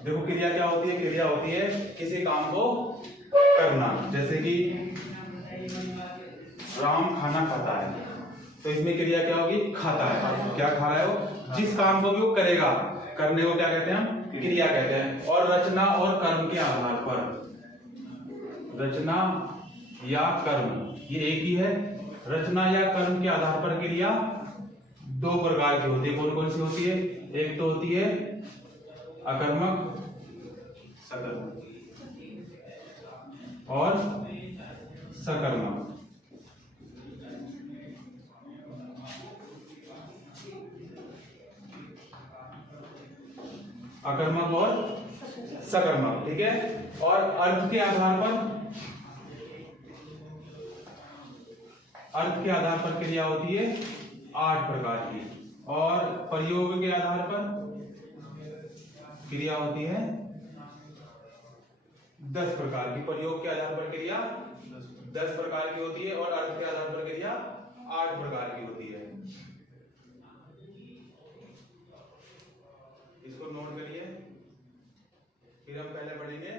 देखो क्रिया क्या होती है, क्रिया होती है किसी काम को करना। जैसे कि राम खाना खाता है, तो इसमें क्रिया क्या होगी, खाता है। क्या खा रहा है वो, जिस काम को भी वो करेगा, करने को क्या कहते हैं हम, क्रिया कहते हैं। और रचना और कर्म के आधार पर, रचना या कर्म ये एक ही है। रचना या कर्म के आधार पर क्रिया दो प्रकार की होती है। कौन कौन सी होती है, एक तो होती है अकर्मक, सकर्मक और सकर्मक। अकर्मक और सकर्मक, ठीक है। और अर्थ के आधार पर, अर्थ के आधार पर क्रिया होती है 8 प्रकार की, और प्रयोग के आधार पर क्रिया होती है 10 प्रकार की। प्रयोग के आधार पर क्रिया 10 प्रकार की होती है, और अर्थ के आधार पर क्रिया 8 प्रकार की होती है। इसको नोट करिए। फिर हम पहले पढ़ेंगे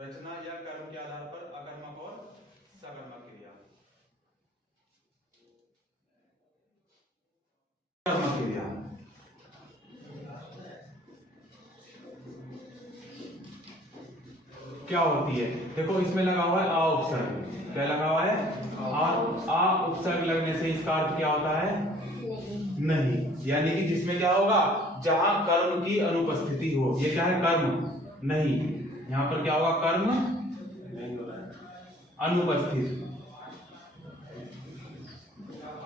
रचना या कर्म के आधार पर अकर्मक और सकर्मक क्रिया। कर्मक क्रिया क्या होती है, देखो इसमें लगा हुआ है आ उपसर्ग। क्या लगा हुआ है, आ उपसर्ग लगने से इसका अर्थ क्या होता है, नहीं। यानी कि जिसमें क्या होगा, जहां कर्म की अनुपस्थिति हो। ये क्या है, कर्म नहीं, यहां पर क्या होगा, कर्म अनुपस्थित,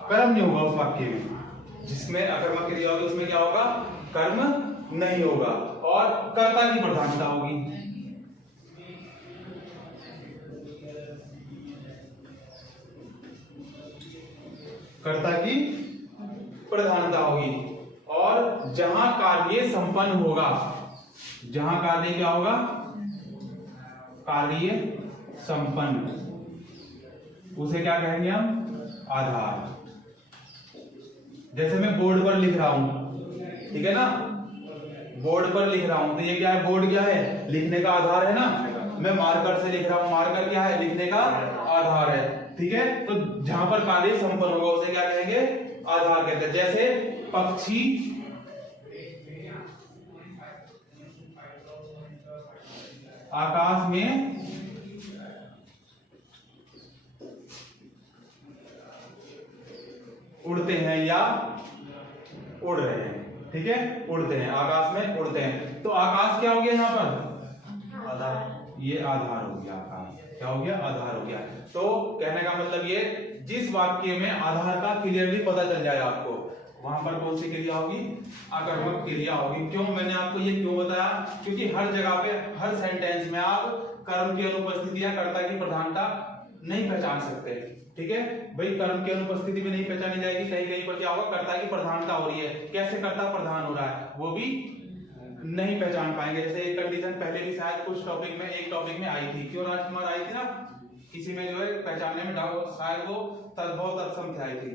कर्म नहीं होगा उस वाक्य में। जिसमें अकर्मक क्रिया होगी उसमें क्या होगा, कर्म नहीं होगा, और कर्ता की प्रधानता होगी। कर्ता की प्रधानता होगी। और जहां कार्य संपन्न होगा, जहां कार्य क्या होगा, कार्य संपन्न, उसे क्या कहेंगे हम, आधार। जैसे मैं बोर्ड पर लिख रहा हूं, ठीक है ना, बोर्ड पर लिख रहा हूं, तो ये क्या है, बोर्ड क्या है, लिखने का आधार है ना। मैं मार्कर से लिख रहा हूं, मार्कर क्या है, लिखने का आधार है, ठीक है। तो जहां पर कार्य संपन्न होगा उसे क्या कहेंगे, आधार कहते हैं। जैसे पक्षी आकाश में उड़ते हैं या उड़ रहे हैं, ठीक है, उड़ते हैं, आकाश में उड़ते हैं। तो आकाश क्या हो गया यहाँ पर, आधार। ये आधार हो गया, आकाश क्या हो गया, आधार हो गया। तो कहने का मतलब ये, जिस वाक्य में आधार का क्लियरली पता चल जाए आपको, वहां पर कौन सी क्रिया होगी, अकर्मक क्रिया होगी। क्यों, मैंने आपको ये क्यों बताया, क्योंकि हर जगह पे, हर सेंटेंस में आप कर्म की अनुपस्थिति या कर्ता की प्रधानता नहीं पहचान सकते, ठीक है भाई। कर्म की अनुपस्थिति में नहीं पहचानी जाएगी, कहीं कहीं पर क्या होगा, कर्ता की प्रधानता हो रही है, कैसे कर्ता प्रधान हो रहा है वो भी नहीं पहचान पाएंगे। जैसे एक कंडीशन पहले भी शायद कुछ टॉपिक में, एक टॉपिक में आई थी, क्यों राजकुमार, आई थी ना, किसी में जो है पहचानने में शायद वो तद्भव तत्सम से आई थी,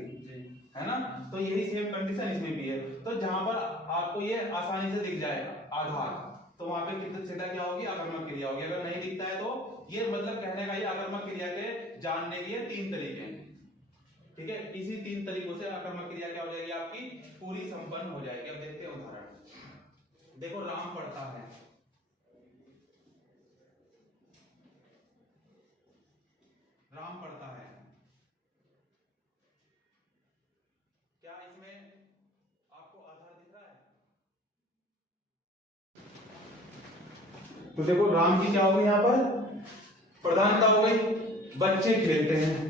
है ना। तो यही सेम कंडीशन इसमें भी है। तो जहां पर आपको ये आसानी से दिख जाएगा आधार, तो वहां पे कितने सीधा क्या होगी, अकर्मक क्रिया होगी। अगर नहीं दिखता है तो ये मतलब कहने का, ये अकर्मक क्रिया के जानने के 3 तरीके हैं, ठीक है। इसी 3 तरीकों से अकर्मक क्रिया क्या हो जाएगी, आपकी पूरी संपन्न हो जाएगी। अब देखते हैं उदाहरण। देखो राम पढ़ता है, राम पढ़ता है, क्या इसमें आपको आधार दिख रहा है? तो देखो राम की क्या होगी, यहां पर प्रधानता हो गई। बच्चे खेलते हैं,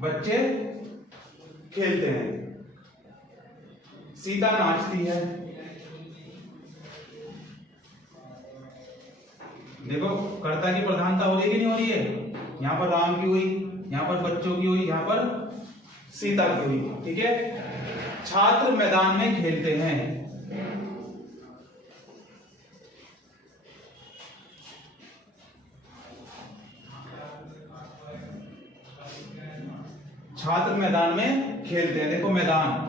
बच्चे खेलते हैं। सीता नाचती है, देखो कर्ता की प्रधानता हो रही है कि नहीं हो रही है, यहां पर राम की हुई, यहां पर बच्चों की हुई, यहां पर सीता की हुई, ठीक है। छात्र मैदान में खेलते हैं, छात्र मैदान में में खेलते हैं। देखो मैदान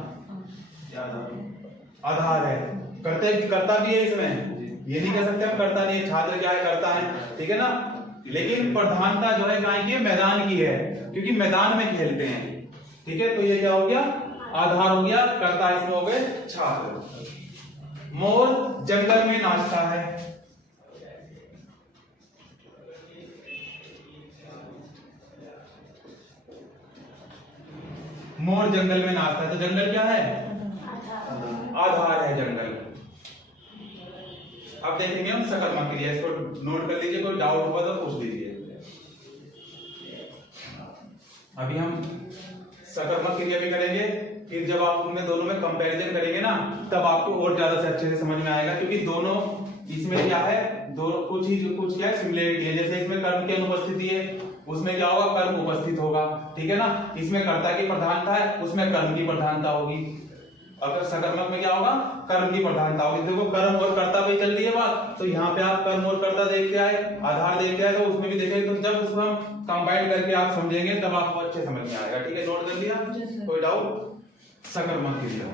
आधार है, करता भी है इसमें, ये नहीं कह सकते हम करता नहीं है, छात्र क्या है करता है, ठीक है ना। लेकिन प्रधानता जो है गाय की मैदान की है, क्योंकि मैदान में खेलते हैं, ठीक है। तो ये क्या हो गया, आधार हो गया, कर्ता इसमें हो गए छात्र। मोर जंगल में नाचता है, मोर जंगल में नाचता है, तो जंगल क्या है, आधार है जंगल। अब देखेंगे हम सकर्मक क्रिया, इसको नोट कर लीजिए, कोई डाउट हुआ तो पूछ लीजिए। अभी हम सकर्मक क्रिया भी करेंगे, फिर जब आप उनमें दोनों में कंपैरिजन करेंगे ना, तब आपको और ज्यादा से अच्छे से समझ में आएगा, क्योंकि दोनों इसमें क्या है, दोनों कुछ क्या है, सिमिलरिटी है। जैसे इसमें कर्म की अनुपस्थिति है, उसमें क्या होगा, कर्म उपस्थित होगा, ठीक है ना। इसमें कर्ता की प्रधानता है, उसमें कर्म की प्रधानता होगी। अगर सकर्मक में क्या होगा, कर्म की प्रधानता होगी। देखो कर्म और कर्ता पे चल रही है बात, तो यहाँ पे आप कर्म और कर्ता देखते आए, आधार देखते आए, तो उसमें भी देखेंगे। तो जब उसको हम कंबाइन करके आप समझेंगे, तब आपको अच्छे समझ में आएगा, ठीक है। नोट कर लिया, कोई डाउट। सकर्मक क्रिया,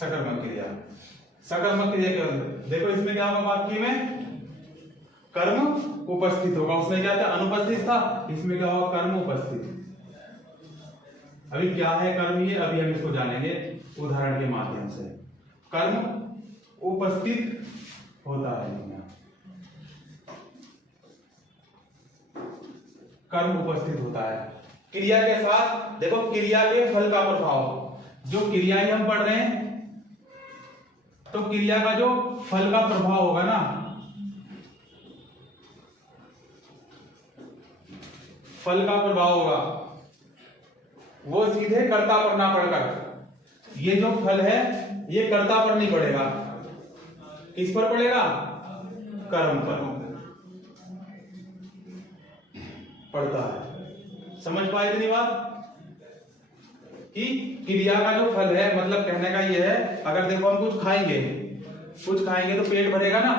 सकर्मक क्रिया, सकर्मक क्रिया क्या होती है, देखो इसमें क्या होगा, वाक्य में कर्म उपस्थित होगा, उसमें क्या था, अनुपस्थित था, इसमें क्या होगा, कर्म उपस्थित। अभी क्या है कर्म, ये अभी हम इसको जानेंगे उदाहरण के माध्यम से। कर्म उपस्थित होता है, कर्म उपस्थित होता है क्रिया के साथ। देखो क्रिया के फल का प्रभाव, जो क्रियाएं हम पढ़ रहे हैं, तो क्रिया का जो फल का प्रभाव होगा ना, फल का प्रभाव होगा, वो सीधे कर्ता पर ना पड़कर, ये जो फल है ये कर्ता पर नहीं पड़ेगा, किस पर पड़ेगा, कर्म पर पड़ता है। समझ पाए इतनी बात कि क्रिया का जो फल है, मतलब कहने का ये है, अगर देखो हम कुछ खाएंगे तो पेट भरेगा ना,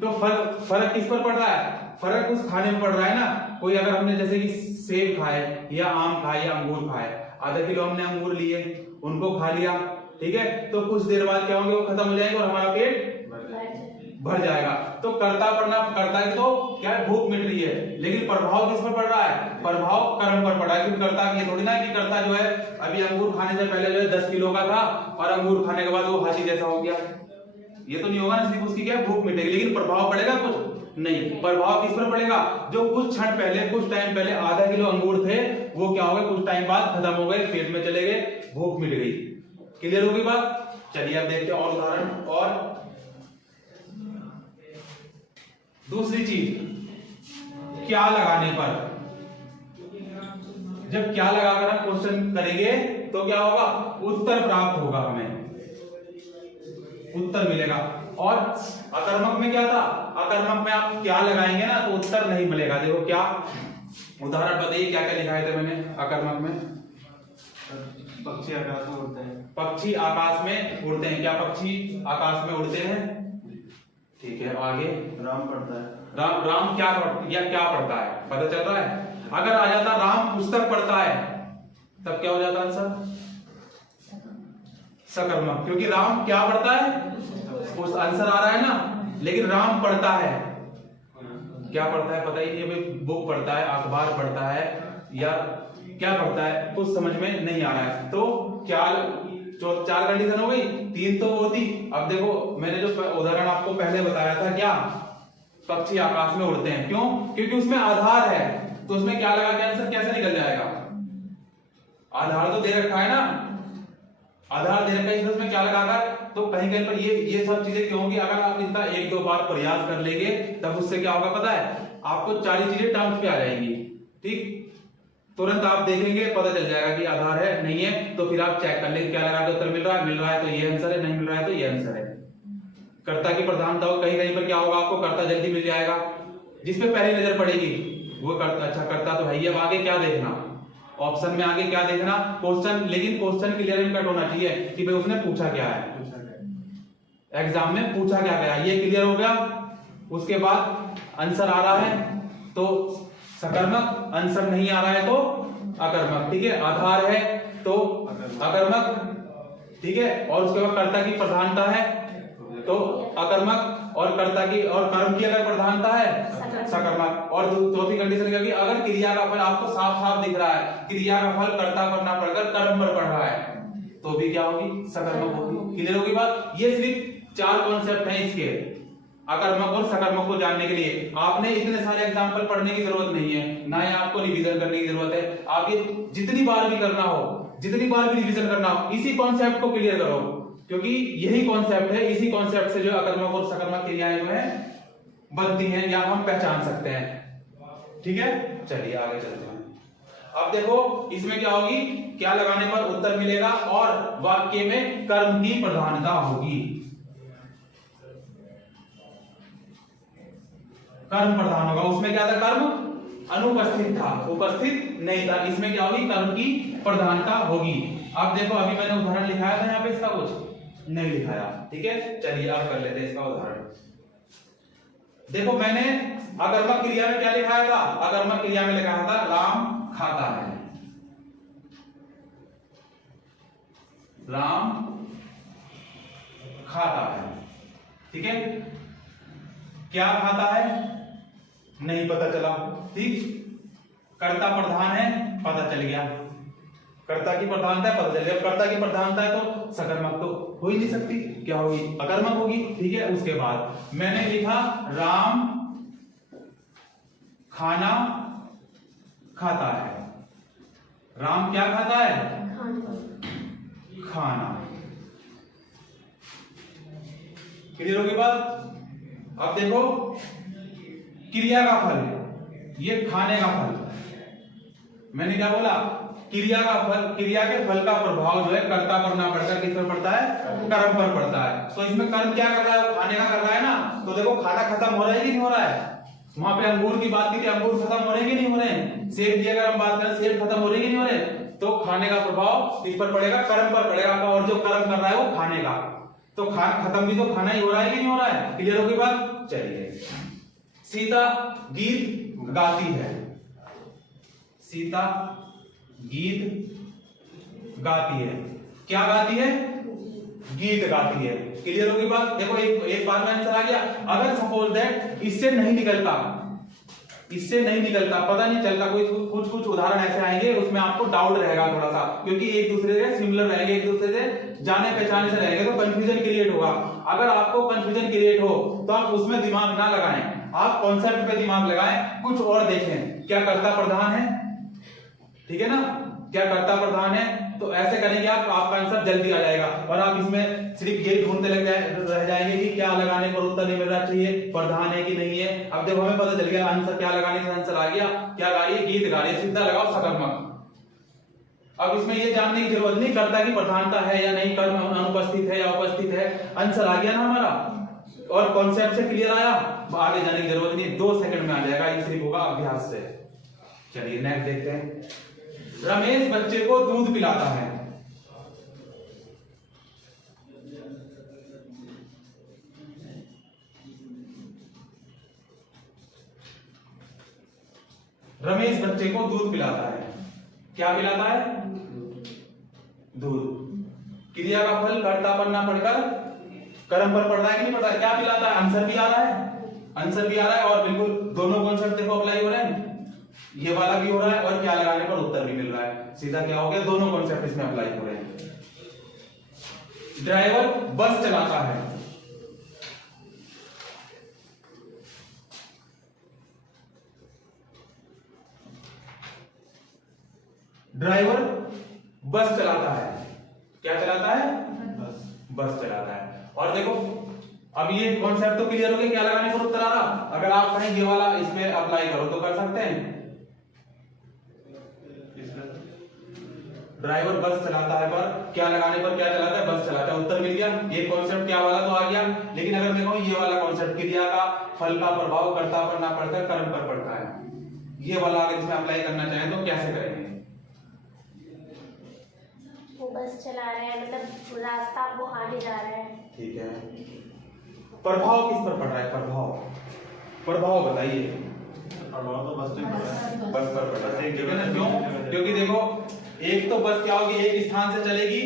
तो फर्क किस पर पड़ रहा है, फर्क उस खाने में पड़ रहा है ना। कोई अगर हमने जैसे कि सेब खाए या आम खाए या अंगूर खाए, आधा किलो हमने अंगूर लिए, उनको खा लिया, ठीक है, तो कुछ देर बाद क्या होंगे, वो खत्म हो जाएंगे और हमारा पेट भर जाएगा। तो कर्ता की तो क्या है, भूख मिट रही है, लेकिन प्रभाव किस पर पड़ रहा है, प्रभाव कर्म पर पड़ रहा है। क्योंकि कर्ता की थोड़ी ना कि कर्ता जो है अभी अंगूर खाने से पहले जो है 10 किलो का था, और अंगूर खाने के बाद वो हाथी जैसा हो गया, ये तो नहीं होगा ना। सिर्फ उसकी क्या भूख मिटेगी, लेकिन प्रभाव पड़ेगा कुछ नहीं। प्रभाव किस पर पड़ेगा, जो कुछ क्षण पहले, कुछ टाइम पहले आधा किलो अंगूर थे, वो क्या हो गए, कुछ टाइम बाद खत्म हो गए, पेट में चले गए, भूख मिट गई। क्लियर होगी बात। चलिए अब देखते हैं और उदाहरण। और दूसरी चीज, क्या लगाने पर, जब क्या लगाकर हम क्वेश्चन करेंगे तो क्या होगा, उत्तर प्राप्त होगा, हमें उत्तर मिलेगा। और अकर्मक में क्या था, अकर्मक में आप क्या लगाएंगे ना तो उत्तर नहीं मिलेगा। देखो क्या उदाहरण बताइए, क्या क्या लिखाए थे मैंने अकर्मक में। पक्षी आकाश में उड़ते हैं, पक्षी आकाश में उड़ते हैं, क्या पक्षी आकाश में उड़ते हैं, ठीक है। आगे राम पढ़ता है, राम क्या पढ़ता है, पता चल रहा है। अगर आ जाता राम पुस्तक पढ़ता है, तब क्या हो जाता आंसर, सकर्मक, क्योंकि राम क्या पढ़ता है, उस आंसर आ रहा है ना, लेकिन राम पढ़ता है, क्या पढ़ता है पता ही नहीं, भाई बुक पढ़ता है, अखबार पढ़ता है, या क्या पढ़ता है, कुछ समझ में नहीं आ रहा है। तो क्या 4 कंडीशन हो गई, 3 तो होती। अब देखो मैंने जो उदाहरण आपको पहले बताया था, क्या पक्षी आकाश में उड़ते हैं, क्यों, क्योंकि उसमें आधार है, तो उसमें क्या लगा के आंसर कैसे निकल जाएगा, आधार तो दे रखा है ना, आधार दे रखा है, उसमें क्या लगाकर, तो कहीं कहीं पर ये सब चीजें क्यों होंगी। अगर आप इनका 1-2 बार प्रयास कर लेंगे, तब उससे क्या होगा पता है, आपको 40 चीजें टर्म्स पे आ जाएंगी, ठीक। तुरंत आप देखेंगे, पता चल जाएगा कि आधार है नहीं है, तो फिर आप चेक कर लेंगे क्या लगा के उत्तर मिल रहा है तो ये आंसर है, नहीं मिल रहा है तो ये आंसर है। कर्ता की प्रधानता हो, कहीं कहीं पर क्या होगा, आपको कर्ता जल्दी मिल जाएगा, जिसपे पहली नजर पड़ेगी वो कर्ता, अच्छा कर्ता तो है ही। अब आगे क्या देखना, ऑप्शन में आगे क्या देखना, क्वेश्चन, लेकिन क्वेश्चन क्लियर एंड कट होना चाहिए कि भाई उसने पूछा क्या है, एग्जाम में पूछा क्या गया, ये क्लियर हो गया। उसके बाद आंसर आ रहा है, तो सकर्मक, आंसर नहीं आ रहा है तो अकर्मक, ठीक है। आधार है तो अकर्मक, ठीक है। और उसके बाद कर्ता की प्रधानता है तो अकर्मक, और कर्ता की और कर्म की अगर प्रधानता है सकर्मक। और चौथी कंडीशन क्या होगी, अगर क्रिया का फल आपको साफ साफ दिख रहा है, क्रिया का फल कर्ता पर ना पड़कर कर्म पर पड़ रहा है, तो भी क्या होगी, सकर्मक होगी। क्लियर होगी बात। ये सिर्फ 4 कॉन्सेप्ट हैं इसके, अकर्मक और सकर्मक को जानने के लिए। आपने इतने सारे एग्जाम्पल पढ़ने की जरूरत नहीं है, ना ही आपको रिवीजन करने की जरूरत है। आप ये जितनी बार भी करना हो, जितनी बार भी रिवीजन करना हो, इसी कॉन्सेप्ट को क्लियर करो, क्योंकि यही कॉन्सेप्ट है, इसी कॉन्सेप्ट से जो अकर्मक और सकर्मक क्रियाएं जो है बनती हैं या हम पहचान सकते हैं, ठीक है। चलिए आगे चलते हैं। अब देखो इसमें क्या होगी, क्या लगाने पर उत्तर मिलेगा, और वाक्य में कर्म की प्रधानता होगी। कर्म प्रधान होगा, उसमें क्या था, कर्म अनुपस्थित था, उपस्थित नहीं था। इसमें क्या होगी, कर्म की प्रधानता होगी। अब देखो अभी मैंने उदाहरण लिखाया था यहाँ पे, इसका कुछ नहीं लिखाया, ठीक है। चलिए अब कर लेते हैं इसका उदाहरण। देखो मैंने अकर्मक क्रिया में क्या लिखाया था, अकर्मक क्रिया में लिखाया था राम खाता है, राम खाता है, ठीक है। क्या खाता है नहीं पता चला, ठीक। कर्ता प्रधान है पता चल गया, कर्ता की प्रधानता है पता चल गया। कर्ता की प्रधानता है तो सकर्मक तो हो ही नहीं सकती, क्या होगी, अकर्मक होगी, ठीक है। उसके बाद मैंने लिखा राम खाना खाता है, राम क्या खाता है, खाना। क्लियर होगी बात। अब देखो क्रिया का फल, ये खाने का फल, मैंने क्या बोला, क्रिया का फल, क्रिया के फल का प्रभाव जो है कर्ता पर ना पड़कर किस पर पड़ता है, कर्म पर पड़ता है। तो इसमें कर्म क्या कर रहा है, खाने का कर रहा है ना। तो देखो खाना खत्म हो रहा है कि नहीं हो रहा है, वहां पे अंगूर की बात की थी, अंगूर खत्म हो रहे कि नहीं हो रहे हैं। सेब की अगर हम बात करें, सेब खत्म हो रहे कि नहीं हो रहे। तो खाने का प्रभाव किस पर पड़ेगा, कर्म पर पड़ेगा, और जो कर्म कर रहा है वो खाने का। तो खत्म भी तो खाना ही हो रहा है कि नहीं हो रहा है। क्लियर होगी बात। चलिए सीता गीत गाती है, सीता गीत गाती है, क्या गाती है, गीत गाती है। क्लियर होगी बात। देखो एक बार में आंसर आ गया। अगर सपोज दैट इससे नहीं निकलता, इससे नहीं निकलता, पता नहीं चलता, कोई कुछ उदाहरण ऐसे आएंगे उसमें आपको डाउट रहेगा थोड़ा सा, क्योंकि एक दूसरे से सिमिलर रहेंगे, एक दूसरे से जाने पहचाने से रहेंगे, तो कंफ्यूजन क्रिएट होगा। अगर आपको कंफ्यूजन क्रिएट हो तो आप उसमें दिमाग ना लगाएं, आप कॉन्सेप्ट पे दिमाग लगाएं, कुछ और देखें। क्या कर्ता प्रधान है, ठीक है ना, क्या कर्ता प्रधान है, तो ऐसे करेंगे आप, आपका आंसर जल्दी आ जाएगा। और आप इसमें सिर्फ ये ढूंढते रह जाएंगे कि क्या लगाने पर उत्तर नहीं मिलना चाहिए, प्रधान है कि नहीं है। अब देखो हमें पता चल गया आंसर, क्या लगाने से आंसर आ गया, क्या गा रही है, गीत गा रही है, सीधा लगाओ सकर्मक। अब इसमें ये जानने की जरूरत नहीं कर्ता की प्रधानता है या नहीं, कर्म अनुपस्थित है या उपस्थित है, आंसर आ गया ना हमारा, और कॉन्सेप्ट से क्लियर आया, आगे जाने की जरूरत नहीं, 2 सेकंड में आ जाएगा। ये सिर्फ होगा अभ्यास से। चलिए नेक्स्ट देखते हैं। रमेश बच्चे को दूध पिलाता है, रमेश बच्चे को दूध पिलाता है, क्या पिलाता है, दूध। क्रिया का फल कर्ता पर ना पड़कर कर्म पर पड़ रहा है कि नहीं पड़ रहा है, क्या पिलाता है, आंसर भी आ रहा है, आंसर भी आ रहा है, और बिल्कुल दोनों कॉन्सेप्ट देखो अप्लाई हो रहे हैं, ये वाला भी हो रहा है और क्या लगाने पर उत्तर भी मिल रहा है। सीधा क्या हो गया, दोनों कॉन्सेप्ट इसमें अप्लाई हो रहे हैं। ड्राइवर बस चलाता है, ड्राइवर बस चलाता है, क्या चलाता है, बस चलाता है। और देखो अब ये कॉन्सेप्ट तो क्लियर हो गया, क्या लगाने पर उत्तर आ रहा। अगर आप कहें ये वाला इसमें अप्लाई करो तो कर सकते हैं। ड्राइवर बस चलाता है पर क्या लगाने पर क्या चलाता है, बस चलाता है, उत्तर मिल गया। ये कॉन्सेप्ट क्या वाला तो आ गया। लेकिन अगर देखो ये वाला कॉन्सेप्ट, क्रिया का फल का प्रभाव कर्ता पर ना पड़कर कर्म पर पड़ता है, ये वाला अगर इसमें अप्लाई करना चाहें तो कैसे करेंगे। वो बस चला रहे हैं, मतलब रास्ता वो आगे जा रहा है, ठीक है। प्रभाव किस पर पड़ रहा है, प्रभाव, प्रभाव बताइए। प्रभाव तो बस पे पड़ता है। बस पर पड़ेगा, ठीक है ना? क्यों? क्योंकि देखो एक तो बस क्या होगी, एक स्थान से चलेगी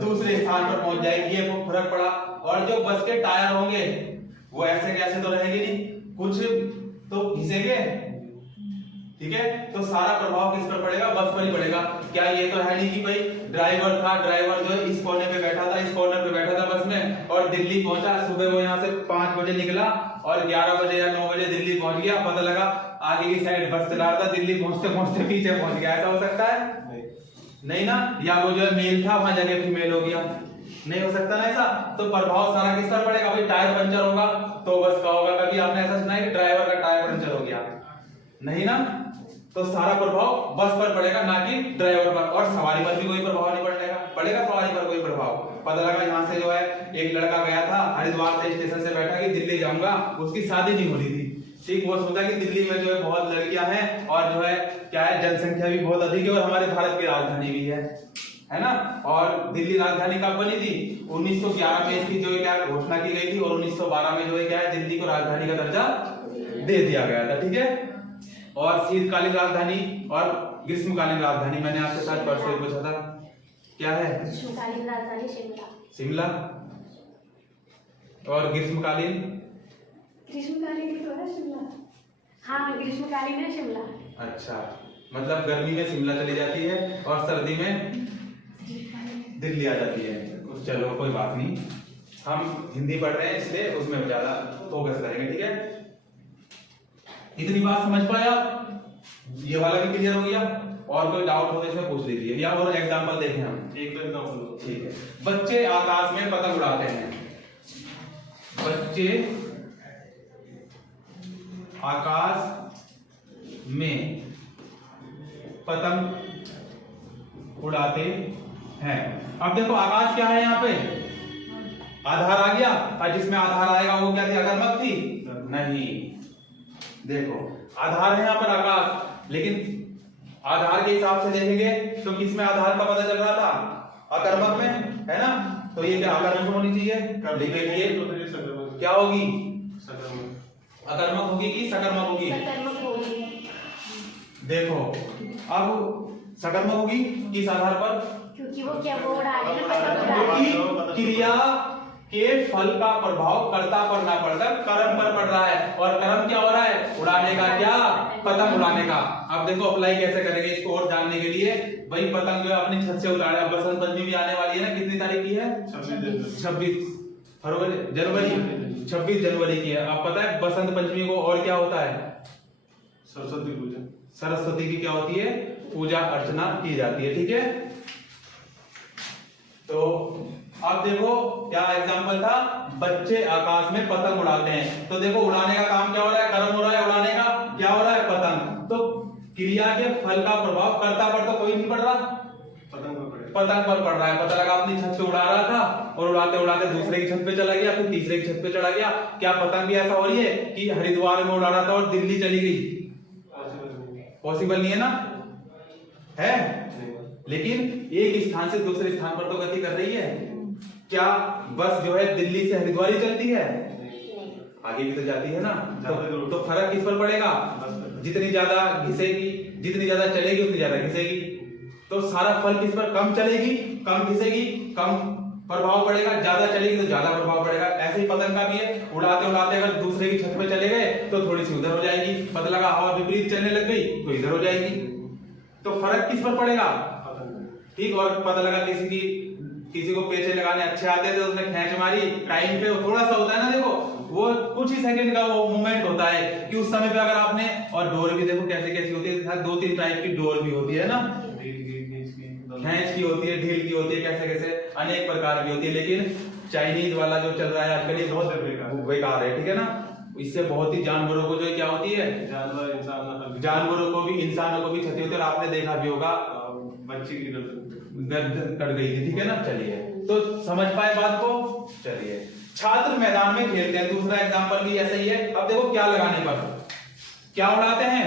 दूसरे स्थान पर पहुंच जाएगी, ये फर्क पड़ा। और जो बस के टायर होंगे वो ऐसे कैसे तो रहेंगे नहीं, कुछ तो घिसेंगे, ठीक है? तो सारा प्रभाव किस पर पड़ेगा? बस पर ही पड़ेगा। क्या ये तो है नहीं कि भाई ड्राइवर था, ड्राइवर जो है इस कोने पे बैठा था, इस कॉर्नर पे बैठा था बस में, और दिल्ली पहुंचा, सुबह वो यहाँ से 5 बजे निकला और 11 बजे या 9 बजे दिल्ली पहुंच गया, पता लगा आगे की साइड बस चला रहा था, दिल्ली पहुंचते पहुंचते पीछे पहुंच गया, ऐसा हो सकता है? नहीं ना। या वो जो है मेल था वहां जगह फीमेल हो गया, नहीं हो सकता ना ऐसा। तो प्रभाव सारा किस पर पड़ेगा? भाई टायर पंचर होगा तो बस का होगा। कभी आपने ऐसा सुना है कि ड्राइवर का टायर पंचर हो गया? नहीं ना। तो सारा प्रभाव बस पर पड़ेगा, ना कि ड्राइवर पर। और सवारी पर भी कोई प्रभाव नहीं पड़ेगा, पड़ेगा सवारी पर कोई प्रभाव? पता लगा यहाँ से जो है एक लड़का गया था हरिद्वार से, स्टेशन से बैठा कि दिल्ली जाऊंगा, उसकी शादी नहीं हो रही थी, ठीक? वो सोचा कि दिल्ली में जो है बहुत लड़कियां हैं और जो है क्या है, जनसंख्या भी बहुत अधिक है और हमारे भारत की राजधानी भी है ना। और दिल्ली राजधानी कब बनी थी? 1911 में इसकी जो है क्या घोषणा की गई थी, और 1912 में जो है क्या है, दिल्ली को राजधानी का दर्जा दे दिया गया था, ठीक है? और शीतकालीन राजधानी और ग्रीष्मकालीन राजधानी मैंने आपसे शायद परसों ही पूछा था, क्या है? ग्रीष्मकालीन राजधानी शिमला। शिमला। और ग्रीष्मकालीन? ग्रीष्मकालीन तो है शिमला। हाँ, ग्रीष्मकालीन है शिमला। अच्छा, मतलब गर्मी में शिमला चली जाती है और सर्दी में दिल्ली आ जाती है। चलो कोई बात नहीं, हम हिंदी पढ़ रहे हैं इसलिए उसमें ज्यादा फोकस करेंगे, ठीक है? इतनी बात समझ पाया? ये वाला भी क्लियर हो गया? और कोई डाउट हो तो इसमें पूछ लीजिए, या और एग्जांपल देखें हम। एक तो एग्जांपल, ठीक है। बच्चे आकाश में पतंग उड़ाते हैं। बच्चे आकाश में पतंग उड़ाते हैं। अब देखो आकाश क्या है यहाँ पे? आधार आ गया, और जिसमें आधार आएगा वो क्या थी? अकर्मक थी? नहीं। देखो आधार है यहाँ पर आकाश, लेकिन आधार के हिसाब से देखेंगे तो किसमें आधार का पता चल रहा था? अकर्मक में, है ना? तो ये क्या अकर्मक होनी चाहिए? लेकिन ये क्या होगी? अकर्मक होगी कि सकर्मक होगी? सकर्मक होगी। देखो अब सकर्मक होगी किस आधार पर? क्योंकि वो क्या वो उड़ा रही है ना, पतंग उड़ा रही है। क्योंकि क्रिया के फल का प्रभाव कर्ता पर ना पड़कर कर्म पर पड़ रहा है, और कर्म क्या हो रहा है? उड़ाने का। क्या? पतंग उड़ाने का। अब देखो अप्लाई कैसे करेंगे इसको और जानने के लिए। भाई पतंग जो है अपनी छत से उतारे। अब बसंत पंचमी भी आने वाली है ना, कितनी तारीख की है? 26 जनवरी की है। अब पता है बसंत पंचमी को और क्या होता है? सरस्वती पूजा। सरस्वती की क्या होती है? पूजा अर्चना की जाती है, ठीक है? तो अब देखो क्या एग्जांपल था? बच्चे आकाश में पतंग उड़ाते हैं। तो देखो उड़ाने का काम क्या हो रहा है? कर्म हो रहा है। उड़ाने का क्या हो रहा है? पतंग। तो क्रिया के फल का प्रभाव कर्ता पर तो कोई नहीं पड़ रहा, पतंग पर पड़ रहा है। पता लगा अपनी छत पे उड़ा रहा था और उड़ाते उड़ाते दूसरे की छत पे चला गया, फिर तीसरे की छत पे चढ़ा गया। क्या पतंग भी ऐसा हो रही है कि हरिद्वार में उड़ा रहा था और दिल्ली चली गई? पॉसिबल नहीं है ना, है? लेकिन एक स्थान से दूसरे स्थान पर तो गति कर रही है। क्या बस जो है दिल्ली से हरिद्वार ही चलती है? आगे भी तो जाती है ना। तो फर्क किस पर पड़ेगा? जितनी ज्यादा घिसेगी, जितनी ज्यादा चलेगी उतनी ज्यादा घिसेगी। तो सारा फल किस पर? कम चलेगी, कम घिसेगी, कम प्रभाव पड़ेगा। ज्यादा चलेगी तो ज्यादा प्रभाव पड़ेगा। ऐसे ही पतंग का भी है। उड़ाते उड़ाते अगर दूसरे की छत पे चले गए तो थोड़ी सी उधर हो जाएगी। पता लगा हवा विपरीत चलने लग गई तो इधर हो जाएगी। तो फर्क किस पर पड़ेगा? ठीक। और पता लगा किसी को पेचे लगाने अच्छे आते थे तो उसने खींच मारी, टाइम पे थोड़ा सा होता है ना, देखो वो कुछ ही सेकंड का वो मूवमेंट होता है कि उस समय पे अगर आपने, और डोर भी देखो कैसी कैसी होती है, 2-3 टाइप की डोर भी होती है ना, खींच की होती है, ढील की होती है, कैसे कैसे अनेक प्रकार की होती है। लेकिन चाइनीज वाला जो चल रहा है आजकल ये बहुत बेकार है, ठीक है ना। इससे बहुत ही जानवरों को जो क्या होती है, जानवरों को भी इंसानों को भी क्षति होती है। और आपने देखा भी होगा बच्चे की गर्दन कट गई थी, ठीक है ना। चलिए तो समझ पाए बात को। चलिए छात्र मैदान में खेलते हैं, दूसरा एग्जांपल भी ऐसा ही है। अब देखो क्या लगाने पर क्या उड़ाते हैं?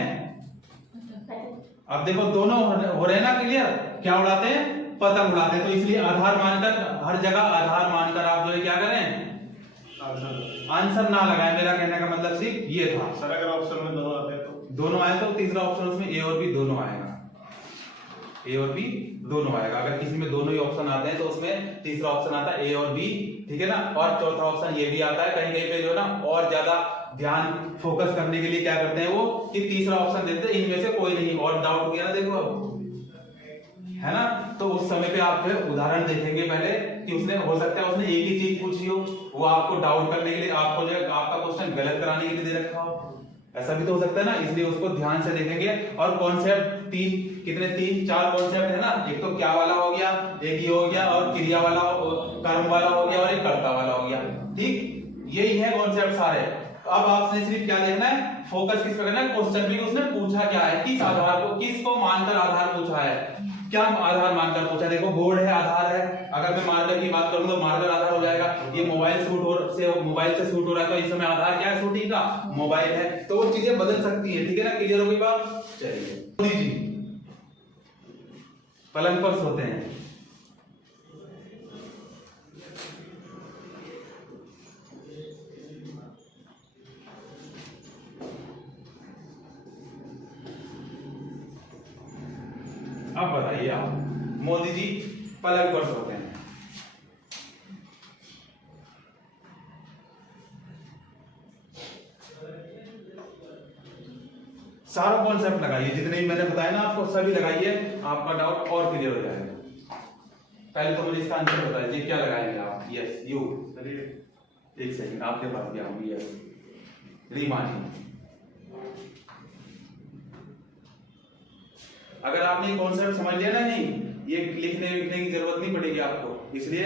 अब देखो दोनों हो रहे हैं ना क्लियर। क्या उड़ाते हैं? पतंग उड़ाते हैं। तो इसलिए आधार मानकर, हर जगह आधार मानकर आप जो है क्या करें? आंसर ना लगाएं। मेरा कहने का मतलब सिर्फ ये था। सर अगर ऑप्शन में दोनों आते हैं तो दोनों आए तो तीसरा ऑप्शन उसमें ए और बी दोनों आएगा, ए और बी दोनों आएगा। अगर किसी में दोनों ही ऑप्शन आते हैं तो उसमें तीसरा ऑप्शन आता है ए और बी, ठीक है ना। और चौथा ऑप्शन ये भी आता है, कहीं कहीं पे जो है ना और ज्यादा ध्यान फोकस करने के लिए क्या करते हैं वो कि तीसरा ऑप्शन देते हैं इनमें से कोई नहीं, और डाउट हो गया ना देखो अब, है ना। तो उस समय पे आप फिर उदाहरण देखेंगे पहले कि उसने हो सकता है उसने एक ही चीज पूछी हो, वो आपको डाउट करने के लिए आपको जो है आपका क्वेश्चन गलत कराने के लिए दे रखा हो, ऐसा भी तो हो सकता है ना। इसलिए उसको ध्यान से देखेंगे। और कॉन्सेप्ट तीन चार कॉन्सेप्ट है ना, एक तो क्या वाला हो गया, एक ये हो गया, और क्रिया वाला कर्म वाला हो गया, और एक कर्ता वाला हो गया, ठीक। यही है कॉन्सेप्ट सारे। अब आपने सिर्फ क्या देखना है, फोकस किस पे करना है, क्वेश्चन भी उसने पूछा क्या है, किस आधार को, किसको मानकर आधार पूछा है, क्या आधार मानकर पूछा। देखो बोर्ड है, आधार है। अगर मैं मार्कर की बात करूं तो मार्कर आधार हो जाएगा। ये मोबाइल से शूट हो रहा है तो इस समय आधार क्या है शूटिंग का, मोबाइल है। तो वो चीजें बदल सकती है, ठीक है ना। क्लियर हो गई बात। चलिए मोदी जी पलंग पर सोते हैं, अब बताइए आप, मोदी जी पलंग पर सोते हैं, सारा कॉन्सेप्ट लगाइए, जितने भी मैंने बताया ना आपको सभी लगाइए, आपका डाउट और क्लियर हो जाएगा। पहले तो मुझे इसका आंसर बता दीजिए, क्या लगाएंगे आप। यस यू, एक सेकंड आपके पास क्या होंगी। यस रीमा जी, अगर आपने कॉन्सेप्ट समझ लिया ना, नहीं ये लिखने की जरूरत नहीं पड़ेगी आपको, इसलिए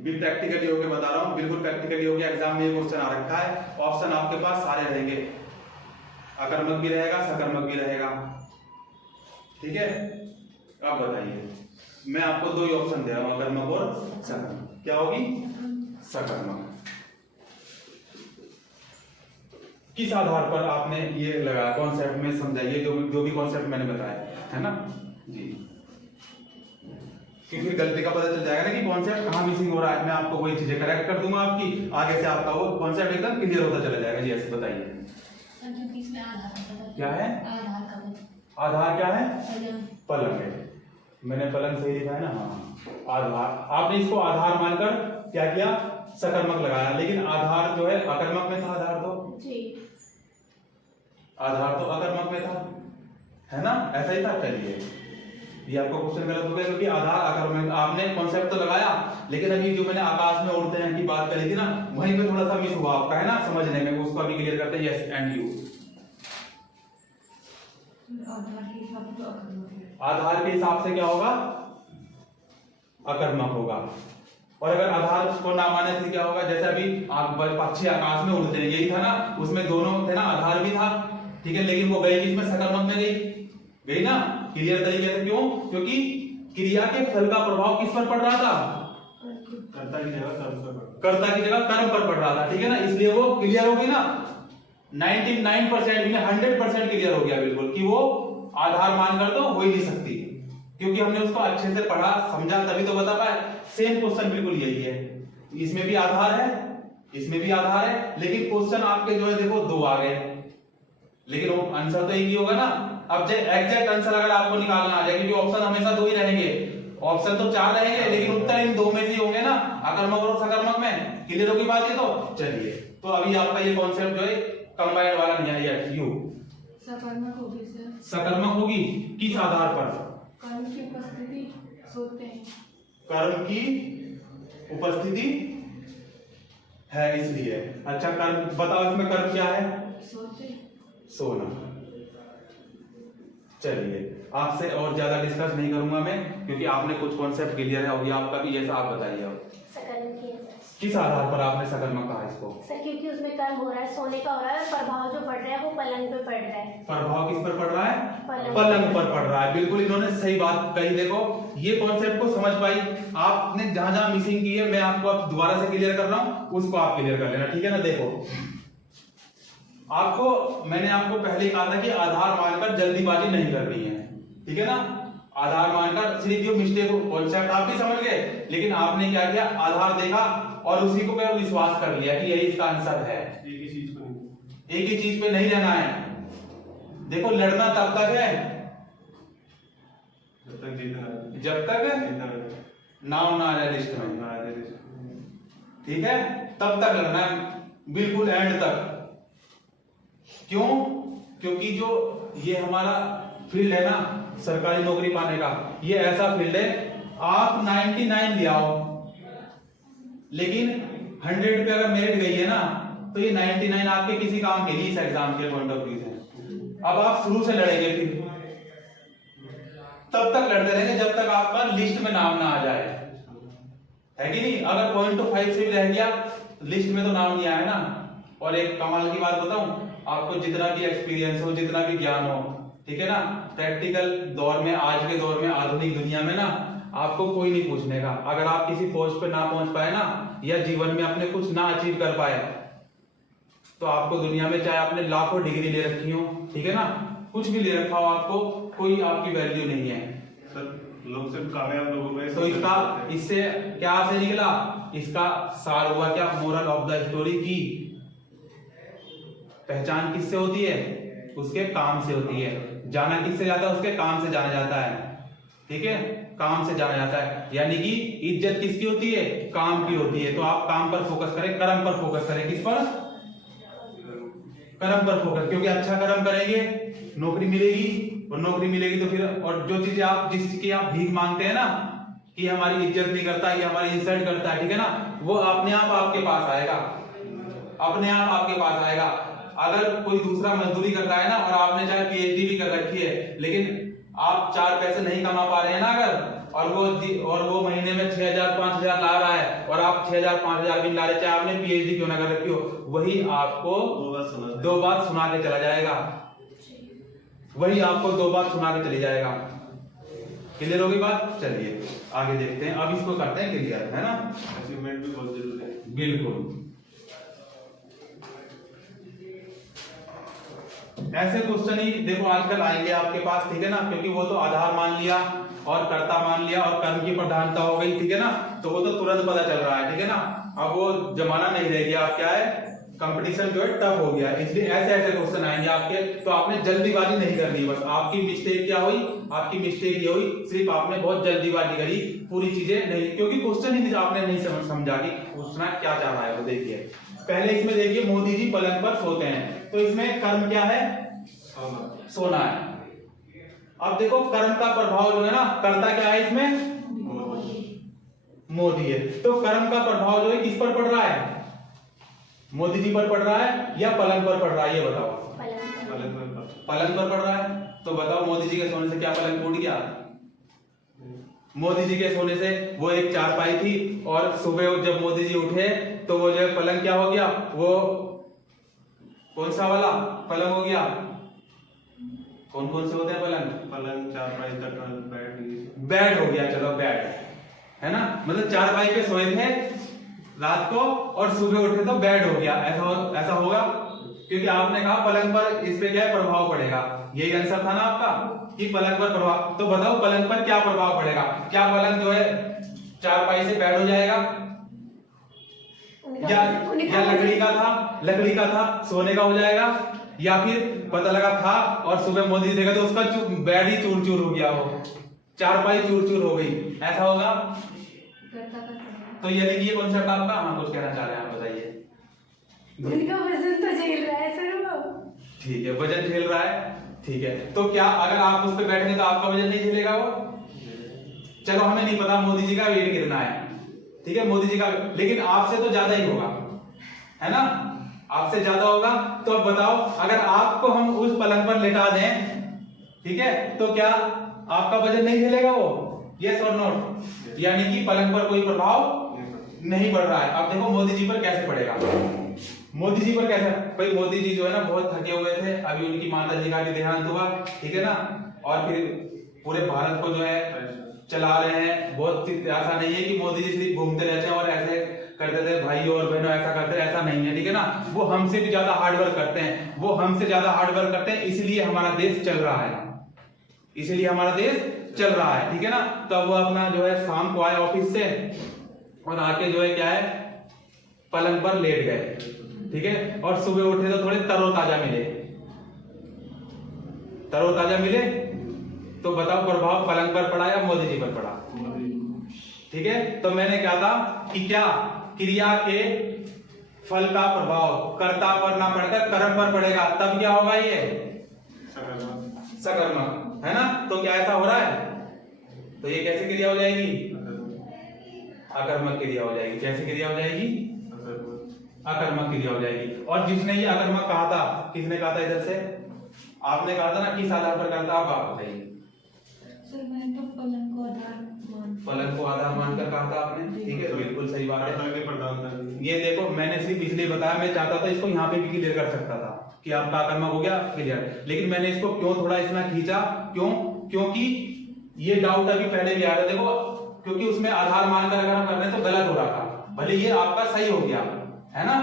भी प्रैक्टिकली होके बता रहा हूँ, बिल्कुल प्रैक्टिकली होके। एग्जाम में ये क्वेश्चन आ रखा है, ऑप्शन आपके पास सारे रहेंगे, अकर्मक भी रहेगा, सकर्मक भी रहेगा, ठीक है। अब बताइए, मैं आपको दो ही ऑप्शन दे रहा हूं, अकर्मक और सकर्मक। क्या होगी, सकर्मक। किस आधार पर आपने ये लगाया, कॉन्सेप्ट में समझाइए, जो भी कॉन्सेप्ट मैंने बताया है ना जी, क्योंकि फिर गलती का पता चल जाएगा ना कि कॉन्सेप्ट कहां मिसिंग हो रहा है। मैं आपको वही चीजें करेक्ट कर दूंगा आपकी, आगे से आपका वो कॉन्सेप्ट एकदम क्लियर होता चला जाएगा जी। ऐसे बताइए क्या है, आधार क्या है, पलंग है। मैंने पलंग सही लिखा है ना, हाँ आधार। आपने इसको आधार मानकर क्या किया, सकर्मक लगाया, लेकिन आधार जो है अकर्मक में था। आधार तो अकर्मक में था, है ना, ऐसा ही था। चलिए ये आपको क्वेश्चन गलत हो गया, क्योंकि आधार अकर्मक, आपने कॉन्सेप्ट तो लगाया, लेकिन अभी जो मैंने आकाश में उड़ते हैं की बात करी थी ना, वहीं पे थोड़ा सा मिस हुआ आपका, है ना, समझने में। उसको अभी क्लियर करते हैं। यस एंड यू, आधार के हिसाब से क्या होगा, अकर्मक होगा। और अगर आधार को ना माने तो क्या होगा, जैसे अभी पक्षी आकाश में उड़ते हैं, यही था ना, उसमें दोनों थे ना, आधार भी था, ठीक है, लेकिन वो गई किसमें, सकर्मक में गई ना, क्लियर तरीके से। क्यों, क्योंकि क्रिया के फल का प्रभाव किस पर पड़ रहा था, कर्ता की जगह कर्म पर, कर्ता की जगह कर्म पर पड़ रहा था, ठीक है ना। इसलिए वो क्लियर होगी ना, 99% में 100% क्लियर हो गया बिल्कुल, कि वो आधार मानकर तो हो ही नहीं सकती, क्योंकि हमने उसको अच्छे से पढ़ा समझा, तभी तो बता पाए। सेम क्वेश्चन बिल्कुल यही है, इसमें भी आधार है, इसमें भी आधार है, लेकिन क्वेश्चन आपके जो है देखो दो आ गए, लेकिन वो आंसर तो एक ही होगा ना। अब एग्जैक्ट आंसर अगर आपको निकालना आ जाए, क्योंकि ऑप्शन हमेशा दो ही रहेंगे, ऑप्शन तो चार रहेंगे, लेकिन उत्तर इन दो में से होंगे ना, अकर्मक और सकर्मक में। क्लियर होगी बात ये तो। चलिए, तो अभी आपका ये कॉन्सेप्ट जो है कंबाइंड वाला नहीं आया, यू सकर्मक होगी सर। सकर्मक होगी, किस आधार पर, कर्म की उपस्थिति सोते हैं, कर्म की उपस्थिति है इसलिए। अच्छा कर्म बताओ, इसमें कर्म क्या है, सोते, सोना। चलिए, आपसे और ज्यादा डिस्कस नहीं करूंगा मैं, क्योंकि आपने कुछ कॉन्सेप्ट क्लियर है, होगी आपका भी। जैसा आप बताइए, अब सकर्मक ही है सर। किस आधार पर आपने सकर्मक कहा इसको, सर क्योंकि उसमें कर्म हो रहा है, सोने का हो रहा है, और प्रभाव जो पड़ रहा है वो पलंग पे पड़ रहा है। प्रभाव किस पर पड़ रहा है, पलंग। पलंग पर पड़ रहा है। बिल्कुल इन्होंने सही बात कही। देखो ये कॉन्सेप्ट को समझ पाई आपने, जहां जहां मिसिंग की है मैं आपको अब दोबारा से क्लियर कर रहा हूं, उसको आप क्लियर कर लेना, ठीक है ना। देखो आपको मैंने आपको पहले ही कहा था कि आधार मानकर जल्दीबाजी नहीं करनी है, ठीक है ना। आधार मानकर सिर्फ जो मिस्टेक कॉन्सेप्ट आप भी समझ गए, लेकिन आपने क्या किया, आधार देखा और उसी को क्या विश्वास कर लिया कि यही इसका आंसर है। एक ही चीज पर नहीं, एक ही चीज पे नहीं रहना है, देखो लड़ना तब तक है जब तक जीतना है। जब तक जीतना है। नाम ना आ जाए लिस्ट में, ना आ जाए लिस्ट में। ठीक है, तब तक लड़ना है, बिल्कुल एंड तक। क्यों? क्योंकि जो ये हमारा फील्ड है ना सरकारी नौकरी पाने का, ये ऐसा फील्ड है आप 99 ले आओ, लेकिन 100 पे अगर मेरिट गई है ना तो ये 99 आपके किसी काम के नहीं, इस एग्जाम के पॉइंट ऑफ व्यू से। अब आप शुरू से लड़ेंगे, फिर तब तक लड़ते रहेंगे जब तक आपका लिस्ट में नाम ना आ जाए, है कि नहीं? अगर 0.5 से भी रह गया लिस्ट में तो नाम नहीं आया ना। और एक कमाल की बात बताऊं, आपको जितना भी एक्सपीरियंस हो, जितना भी ज्ञान हो, ठीक है ना, प्रैक्टिकल दौर में, आज के दौर में, आधुनिक दुनिया में ना आपको कोई नहीं पूछने का। अगर आप किसी पोस्ट पे ना पहुंच पाए ना, या जीवन में अपने कुछ ना अचीव कर पाए, तो आपको दुनिया में चाहे आपने लाखों डिग्री ले रखी हो, ठीक है ना, कुछ भी ले रखा हो, आपको कोई आपकी वैल्यू नहीं है। सर लोग सिर्फ कामयाब लोगों को तो इसका इससे क्या से निकला, इसका सार हुआ क्या, मोरल ऑफ द स्टोरी की पहचान किससे होती है? उसके काम से होती है। जाना किससे जाता है? उसके काम से जाना जाता है, ठीक है, काम से जाना जाता है। यानी कि इज्जत किसकी होती है? काम की होती है। तो आप काम पर फोकस करें, कर्म पर फोकस करें। किस पर? कर्म पर फोकस, क्योंकि अच्छा कर्म करेंगे नौकरी मिलेगी, और नौकरी मिलेगी तो फिर, और जो चीजें आप, जिस चीज की आप भीख मांगते हैं ना कि हमारी इज्जत नहीं करता, ये हमारी इंसल्ट करता है, ठीक है ना, वो अपने आप आपके पास आएगा, अपने आप आपके पास आएगा। अगर कोई दूसरा मजदूरी कर रहा है ना, और आपने चाहे पीएचडी भी कर रखी है, लेकिन आप 4 पैसे नहीं कमा पा रहे हैं ना अगर, और वो महीने में 6000 5000 ला रहा है, और आप 6000 5000 भी ला रहे, चाहे आपने पीएचडी क्यों ना कर रखी हो, वही आपको 2 बात सुना के चला जाएगा, वही आपको 2 बात सुना के चली जाएगा। क्लियर होगी बात? चलिए आगे देखते हैं, अब इसको करते हैं क्लियर, है ना। अचीवमेंट भी बहुत जरूरी है। बिल्कुल, ऐसे क्वेश्चन ही देखो आजकल आएंगे आपके पास, ठीक है ना, क्योंकि वो तो आधार मान लिया और कर्ता मान लिया और कर्म की प्रधानता हो गई, ठीक है ना, तो वो तो तुरंत पता चल रहा है, ठीक है ना। अब वो जमाना नहीं रह गया, अब क्या है, कंपटीशन जो है टफ हो गया, इसलिए ऐसे ऐसे क्वेश्चन आएंगे आपके। तो आपने जल्दीबाजी नहीं करनी, बस आपकी मिस्टेक क्या हुई, आपकी मिस्टेक ये हुई, सिर्फ आपने बहुत जल्दीबाजी करी, पूरी चीजें नहीं, क्योंकि क्वेश्चन ही आपने नहीं समझा कि पूछना क्या चाह रहा है वो। देखिए पहले इसमें देखिए, मोदी जी पलंग पर सोते हैं, तो इसमें कर्म क्या है? सोना है। अब देखो कर्म का प्रभाव जो है ना, कर्ता क्या है इसमें? मोदी है। तो कर्म का प्रभाव जो है किस पर पड़ रहा है? मोदी जी पर पड़ रहा है या पलंग पर पड़ रहा है, ये बताओ। पलंग पर पड़ रहा है, तो बताओ मोदी जी के सोने से क्या पलंग टूट गया? मोदी जी के सोने से वो एक चारपाई थी, और सुबह जब मोदी जी उठे तो वो जो पलंग क्या हो गया, वो कौन सा वाला पलंग हो गया? कौन कौन से होते हैं पलंग? पलंग, चारपाई, तकिया, बेड हो गया, चलो बेड, है ना, मतलब चारपाई पे सोए थे रात को और सुबह उठे तो बेड हो गया, ऐसा होगा, क्योंकि आपने कहा पलंग पर इस पे क्या है, प्रभाव पड़ेगा। यही आंसर था ना आपका कि पलंग पर प्रभाव। तो बताओ पलंग पर क्या प्रभाव पड़ेगा? क्या पलंग जो है चारपाई से बेड हो जाएगा, या लकड़ी का था सोने का हो जाएगा, या फिर पता लगा था और सुबह मोदी जी देखा तो उसका बेड ही चूर चूर हो गया, हो चारपाई चूर चूर हो गई, ऐसा होगा? तो यानी कि ये कॉन्सेप्ट आपका, हाँ कुछ कहना चाह रहे हैं आप, बताइए। उनका वजन तो झेल रहा है सर वो। ठीक है, वजन झेल रहा है, ठीक है, तो क्या अगर आप उस पर बैठेंगे तो आपका वजन नहीं झेलेगा वो? चलो हमें नहीं पता मोदी जी का वेट कितना है, ठीक है, मोदी जी का, लेकिन आपसे तो ज्यादा ही होगा, है ना, आपसे ज्यादा होगा। तो अब बताओ अगर आपको हम उस पलंग पर लेटा दें, ठीक है, तो क्या आपका वजन नहीं झेलेगा वो? यस और नोट? यानी कि पलंग पर कोई प्रभाव नहीं पड़ रहा है। अब देखो मोदी जी पर कैसे पड़ेगा, मोदी जी पर कैसे? भाई मोदी जी जो है ना बहुत थके हुए थे, अभी उनकी माता जी का भी देहांत हुआ, ठीक है ना, और फिर पूरे भारत को जो है चला रहे हैं। बहुत ऐसा नहीं है कि मोदी जी सिर्फ घूमते रहते हैं और ऐसे करते थे भाइयों और बहनों, ऐसा करते, ऐसा नहीं है, ठीक है ना, वो हमसे भी ज्यादा हार्डवर्क करते हैं, वो हमसे ज्यादा हार्डवर्क करते हैं, इसलिए हमारा देश चल रहा है, इसलिए हमारा देश चल रहा है, ठीक है ना। तब वो अपना जो है शाम को आए ऑफिस से और आके जो है क्या है पलंग पर लेट गए, ठीक है, और सुबह उठे तो थोड़े तरोताजा मिले, तरोताजा मिले। तो बताओ प्रभाव पलंग पर पड़ा या मोदी जी पर पड़ा? ठीक है, तो मैंने कहा था कि क्या क्रिया के फल का प्रभाव कर्ता पर ना पड़कर कर्म पर पड़ेगा, तब क्या होगा? ये सकर्मक है ना। तो क्या ऐसा हो रहा है? तो ये कैसी क्रिया हो जाएगी? अकर्मक क्रिया हो जाएगी। कैसी क्रिया हो जाएगी? अकर्मक क्रिया हो जाएगी। और जिसने ये अकर्मक कहा था, किसने कहा था? इधर से आपने कहा था ना, किस आधार पर करता? आप बताइए। सर मैंने तो पलंग को आधार पलंग को आधार मानकर कहा था आपने। ठीक है, तो बिल्कुल सही बात है। प्रधान ये देखो, मैंने सिर्फ इसलिए बताया, मैं चाहता था इसको यहाँ पे भी क्लियर कर सकता था कि आपका अकर्मक हो गया क्लियर, लेकिन मैंने इसको क्यों थोड़ा इतना खींचा? क्यों? क्योंकि ये डाउट अभी पहले भी आया था। देखो, क्योंकि उसमें आधार मानकर अगर हम कर रहे हैं तो गलत हो रहा था। भले ये आपका सही हो गया है ना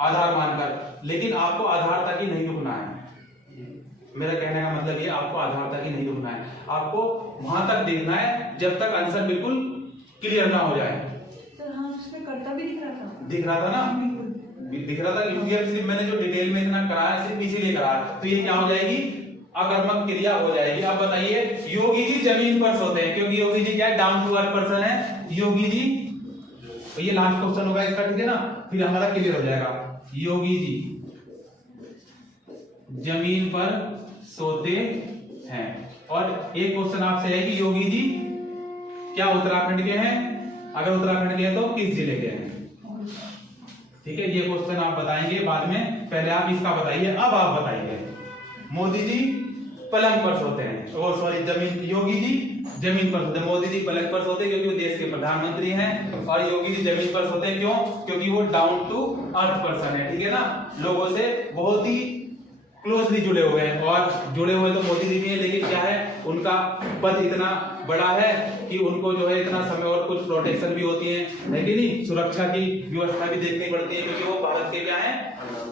आधार मानकर, लेकिन आपको आधार तक ही नहीं रुकना है। मेरा कहने का मतलब ये, आपको आधार तक ही नहीं रुकना है, आपको वहां तक देखना है जब तक आंसर बिल्कुल क्लियर ना हो जाए। सर हाँ, उसमें कर्ता भी दिख रहा था। दिख रहा था ना, दिख रहा था, क्योंकि अब सिर्फ मैंने जो डिटेल में इतना कराया सिर्फ इसीलिए कराया। तो ये क्या हो जाएगी? अकर्मक क्रिया हो जाएगी। अब बताइए, योगी जी जमीन पर सोते हैं, क्योंकि योगी जी क्या है? डाउन टू अर्थ पर्सन है योगी जी। तो ये लास्ट क्वेश्चन होगा इसका, ठीक है ना, फिर हमारा क्लियर हो जाएगा। योगी जी जमीन पर सोते हैं। और एक क्वेश्चन आपसे है कि योगी जी क्या उत्तराखंड के हैं? अगर उत्तराखंड के हैं तो किस जिले के हैं? ठीक है, ये क्वेश्चन आप बताएंगे बाद में, पहले आप इसका बताइए। अब आप बताइए, मोदी जी पलंग पर सोते हैं, ओ सॉरी जमीन, योगी जी जमीन पर सोते हैं। मोदी जी पलंग पर सोते हैं क्योंकि वो देश के प्रधानमंत्री हैं, और योगी जी जमीन पर सोते हैं क्यों? क्योंकि वो डाउन टू अर्थ पर्सन है। ठीक है ना, लोगों से बहुत ही क्लोजली जुड़े हुए हैं, और जुड़े हुए तो मोदी जी भी है, लेकिन क्या है, उनका पद इतना बड़ा है कि उनको जो है इतना समय और कुछ प्रोटेक्शन भी होती है कि नहीं, सुरक्षा की व्यवस्था भी देखनी पड़ती है, क्योंकि वो भारत के क्या है?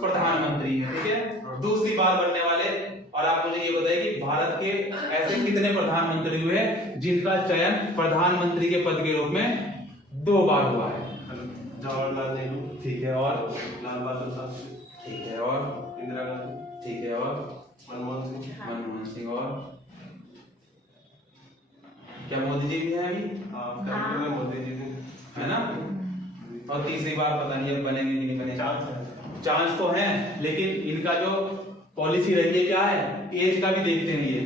प्रधानमंत्री है। ठीक है, दूसरी बार बनने वाले। और आप मुझे ये बताइए कि भारत के ऐसे कितने प्रधानमंत्री हुए जिनका चयन प्रधानमंत्री के पद के रूप में 2 बार हुआ है? जवाहरलाल नेहरू, ठीक है, और लाल बहादुर शास्त्री, ठीक है, और इंदिरा गांधी, ठीक है, और मनमोहन सिंह, मनमोहन सिंह, और क्या मोदी जी भी हैं अभी? कैबिनेट में मोदी जी थे, है ना। और तीसरी बार पता नहीं अब बनेंगे कि नहीं बनेंगे। चांस तो है, लेकिन इनका जो पॉलिसी रही है क्या है? एज का भी देखते हैं। ये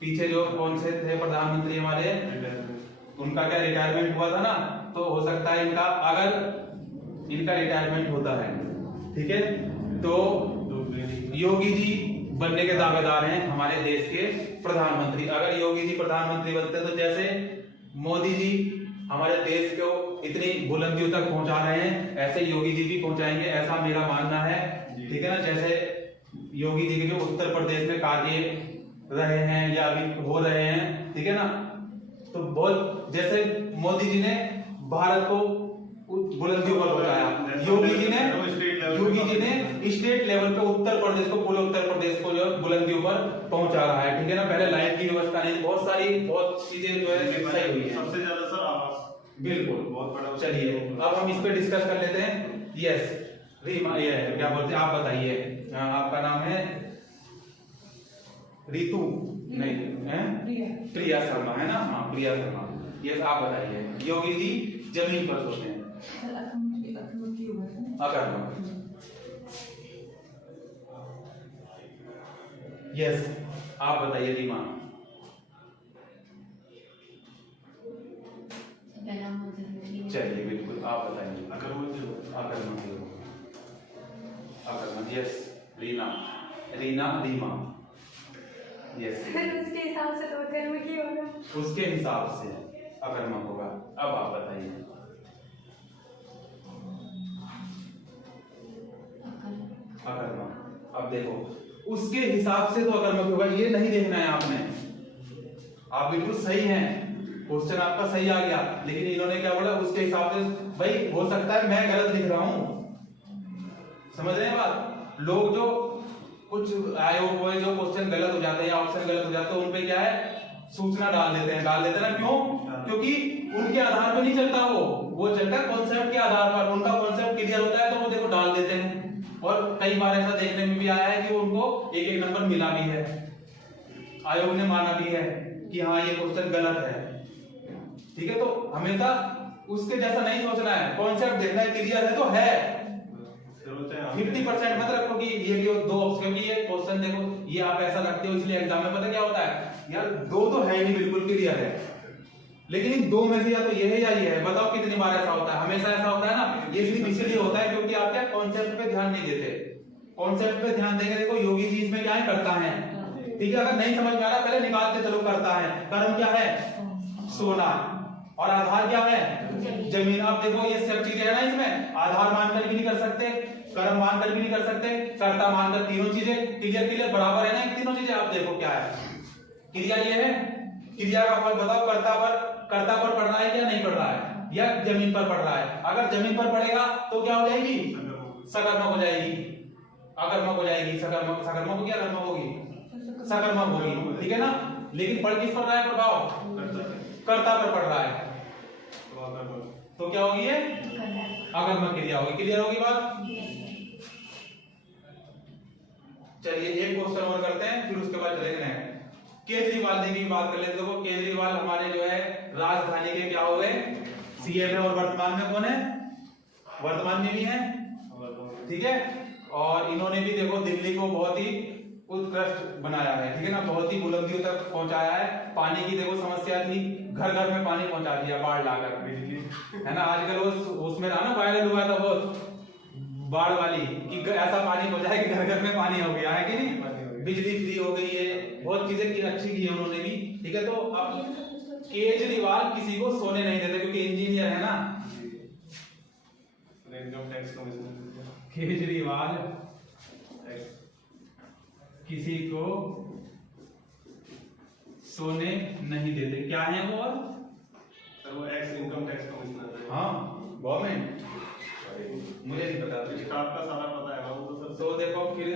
पीछे जो कौन से थे प्रधानमंत्री हमारे, उनका क्या रिटायरमेंट हुआ था ना, तो हो सकता है इनका, अगर इनका रिटायरमेंट होता है, ठीक है, तो योगी जी बनने के दावेदार हैं हमारे देश के प्रधानमंत्री। अगर योगी जी प्रधानमंत्री बनते तो जैसे मोदी जी हमारे देश को इतनी बुलंदियों तक पहुंचा रहे हैं, ऐसे योगी जी भी पहुंचाएंगे, ऐसा मेरा मानना है। ठीक है ना, जैसे योगी जी के जो उत्तर प्रदेश में कार्य रहे हैं या अभी हो रहे हैं, ठीक है ना, तो बहुत जैसे मोदी जी ने भारत को बुलंदियों पर पहुंचाया, योगी जी ने स्टेट लेवल पे उत्तर प्रदेश को, पूरे उत्तर प्रदेश को जो बुलंदियों पर पहुंचा रहा है। ठीक है ना, पहले लाइट की व्यवस्था नहीं, बहुत चीजें जो है सही हुई है। सबसे ज्यादा सर आवास, बिल्कुल, बहुत बड़ा। चलिए अब हम इस पे डिस्कस कर लेते हैं। यस, रीमा, ये क्या बोलते हैं, आप बताइए। आपका नाम है रितु, नहीं है? प्रिया शर्मा है ना? हाँ, प्रिया शर्मा। यस, आप बताइए, योगी जी जमीन पर सोते हैं, अकर्मक। यस, आप बताइए रीमा। चलिए बिल्कुल, आप बताइए। अकर्मक। यस, रीना, रीमा। यस, उसके हिसाब से तो अकर्मक ही होगा। उसके हिसाब से अकर्मक होगा। अब आप बताइए। अकर्मक। अब देखो, उसके हिसाब से तो अकर्मक होगा, ये नहीं देखना है आपने। आप बिल्कुल सही हैं, क्वेश्चन आपका सही आ गया, लेकिन इन्होंने क्या बोला? उसके हिसाब से। भाई हो सकता है मैं गलत लिख रहा हूं, समझ रहे हैं बात? लोग जो कुछ आयोग में जो क्वेश्चन गलत हो जाते हैं या ऑप्शन गलत हो जाते हैं, उन पे क्या है, सूचना डाल देते हैं ना। क्यों? क्योंकि उनके आधार पे नहीं चलता, वो चलता है कॉन्सेप्ट के आधार पर। उनका कॉन्सेप्ट क्लियर होता है तो वो देखो डाल देते हैं। और कई बार ऐसा देखने में भी आया है कि उनको एक एक नंबर मिला भी है, आयोग ने माना भी है कि हाँ ये क्वेश्चन गलत है। ठीक है, तो हमेशा उसके जैसा नहीं सोचना है, कॉन्सेप्ट देखना है, क्लियर है तो है। 50% मत रखो कि ये लियो दो ऑप्शन, क्योंकि ये क्वेश्चन देखो ये आप ऐसा रखते हो इसलिए एग्जाम में पता क्या होता है यार, दो तो है नहीं बिल्कुल क्लियर है, लेकिन इन दो में से या तो ये है या ये है। बताओ कितनी बार ऐसा होता है, हमेशा ऐसा होता है ना। ये सिर्फ इसलिए होता है क्योंकि आप क्या कॉन्सेप्ट पे ध्यान नहीं देते। कॉन्सेप्ट पे ध्यान देंगे, देखो योगी जी इसमें क्या है, करता है। ठीक है, अगर नहीं समझ में आ रहा पहले निकालते चलो, करता है, कर्म क्या है, सोना, और आधार क्या है, जमीन। अब देखो ये सब चीजें है ना, इसमें आधार मानकर भी नहीं कर सकते, कर्म मानकर भी नहीं कर सकते, कर्ता मानकर, तीनों चीजें क्लियर बराबर है ना, तीनों चीजें। आप देखो क्या है, क्रिया ये है, क्रिया का फल बताओ, कर्ता पर पड़ रहा है या नहीं पड़ रहा है, या जमीन पर पड़ रहा है। अगर जमीन पर पड़ेगा तो क्या हो जाएगी, सकर्मक हो जाएगी, अकर्मक हो जाएगी, सकर्मक होगी, अकर्मक होगी, सकर्मक होगी। ठीक है ना, लेकिन पड़ किस पर रहा है प्रभाव, कर्ता पर पड़ रहा है, तो क्या होगी ये अकर्मक क्रिया होगी। क्लियर होगी बात। चलिए एक क्वेश्चन और करते हैं, फिर उसके बाद चलेंगे नेक्स्ट। केजरीवाल जी की बात कर लेते हैं। देखो केजरीवाल हमारे जो है राजधानी के क्या हो गए, सीएम है, और वर्तमान में कौन है, वर्तमान में भी है। ठीक है, और इन्होंने भी देखो दिल्ली को बहुत ही उत्कृष्ट बनाया है। ठीक है ना, बहुत ही बुलंदियों तक पहुंचाया है। पानी की देखो समस्या थी, घर घर में पानी पहुंचा दिया बाढ़ लाकर, है ना। आजकल वो उसमें रहा ना, वायरल हुआ था बहुत बाढ़ वाली, कि ऐसा पानी पहुंचा है कि घर घर में पानी हो गया है कि नहीं, बिजली फ्री हो गई है, बहुत चीजें की अच्छी की है उन्होंने भी। ठीक है, तो अब केजरीवाल किसी को सोने नहीं देते क्योंकि इंजीनियर है ना। इनकम टैक्स कमिश्नर केजरीवाल किसी को सोने नहीं देते, क्या है वो, और सर वो एक्स इनकम टैक्स कमिश्नर है। हाँ गवर्नमेंट, मुझे नहीं पता, स्टाफ का सारा पता है ना वो तो। तो देखो फिर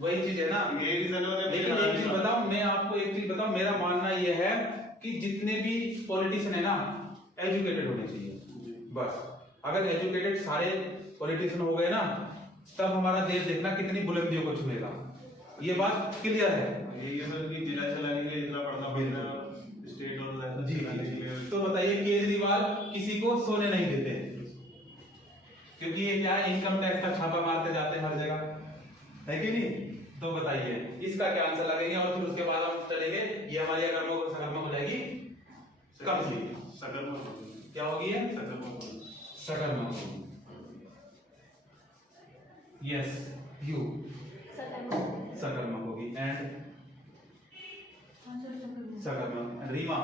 वही चीज है ना। ये रीजन है। लेकिन एक चीज बताऊं, मैं आपको एक चीज बताऊं, मेरा मानना ये है कि जितने भी पॉलिटिशियन है ना, एजुकेटेड होने चाहिए बस। अगर एजुकेटेड सारे पॉलिटिशियन हो गए ना, तब हमारा देश देखना कितनी बुलंदियों को छुएगा। ये बात क्लियर है। ये सर कि जिला चलाने के लिए इतना पढ़ना पड़ता है, स्टेट और नेशनल जी चलाने के लिए। तो बताइए केजरीवाल किसी को सोने नहीं देते, क्योंकि ये क्या है, इनकम टैक्स का छापा मारते जाते हैं हर जगह, है कि नहीं। तो बताइए इसका क्या आंसर लगेगा, और फिर उसके बाद हम चलेंगे, ये हमारी अकर्मक और सकर्मक हो जाएगी, कब सी सकर्मक क्या होगी, है सकर्मक होगी। यस यू सकर्मक होगी, एंड सकर्मक। रीमा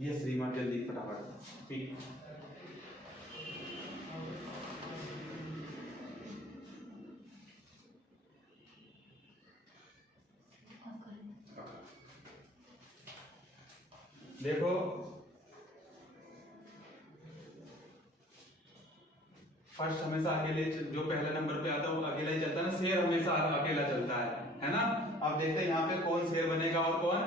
यस रीमा, जल्दी फटाफट स्पीक। देखो फर्स्ट हमेशा अकेले, जो पहले नंबर पे आता है वो अकेला ही चलता है ना, शेर हमेशा अकेला चलता है ना। अब देखते हैं यहाँ पे कौन शेर बनेगा और कौन